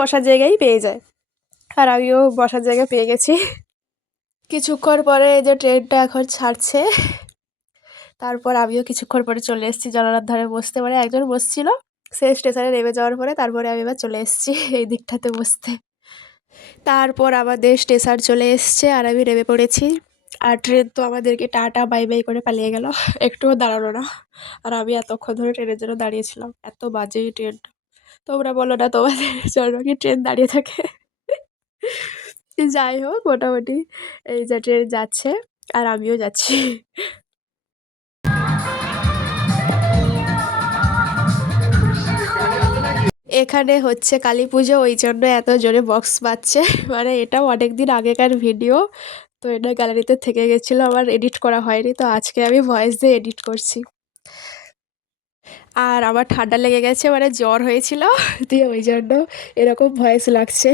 বসার জায়গায় পেয়ে যায়। আর আমিও বসার জায়গা পেয়ে গেছি। কিছুক্ষণ পরে এই যে ট্রেনটা এখন ছাড়ছে, তারপর আমিও কিছুক্ষণ পরে চলে এসেছি জানালার ধারে বসতে। মানে একজন বসছিল, সে স্টেশনে নেমে যাওয়ার পরে তারপরে আমি এবার চলে এসেছি এই দিকটাতে বসতে। তারপর আমাদের স্টেশন চলে এসছে আর আমি নেমে পড়েছি। আর ট্রেন তো আমাদেরকে টাটা বাই বাই করে পালিয়ে গেল, একটুও দাঁড়ালো না। আর আমি এতক্ষণ ধরে ট্রেনের জন্য দাঁড়িয়েছিলাম, এত বাজে এই ট্রেনটা। তোমরা বলো না তোমাদের জন্য কি ট্রেন দাঁড়িয়ে থাকে? যাই হোক, মোটামুটি এই যে ট্রেন যাচ্ছে আর আমিও যাচ্ছি। এখানে হচ্ছে কালী পুজো, ওই জন্য এত জোরে বক্স বাজছে। মানে এটাও অনেক দিন আগেকার ভিডিও, তো এটা গ্যালারিতে থেকে গেছিলো, আমার এডিট করা হয়নি, তো আজকে আমি ভয়েস দিয়ে এডিট করছি। আর আমার ঠান্ডা লেগে গেছে, মানে জ্বর হয়েছিল, দিয়ে ওই জন্য এরকম ভয়েস লাগছে।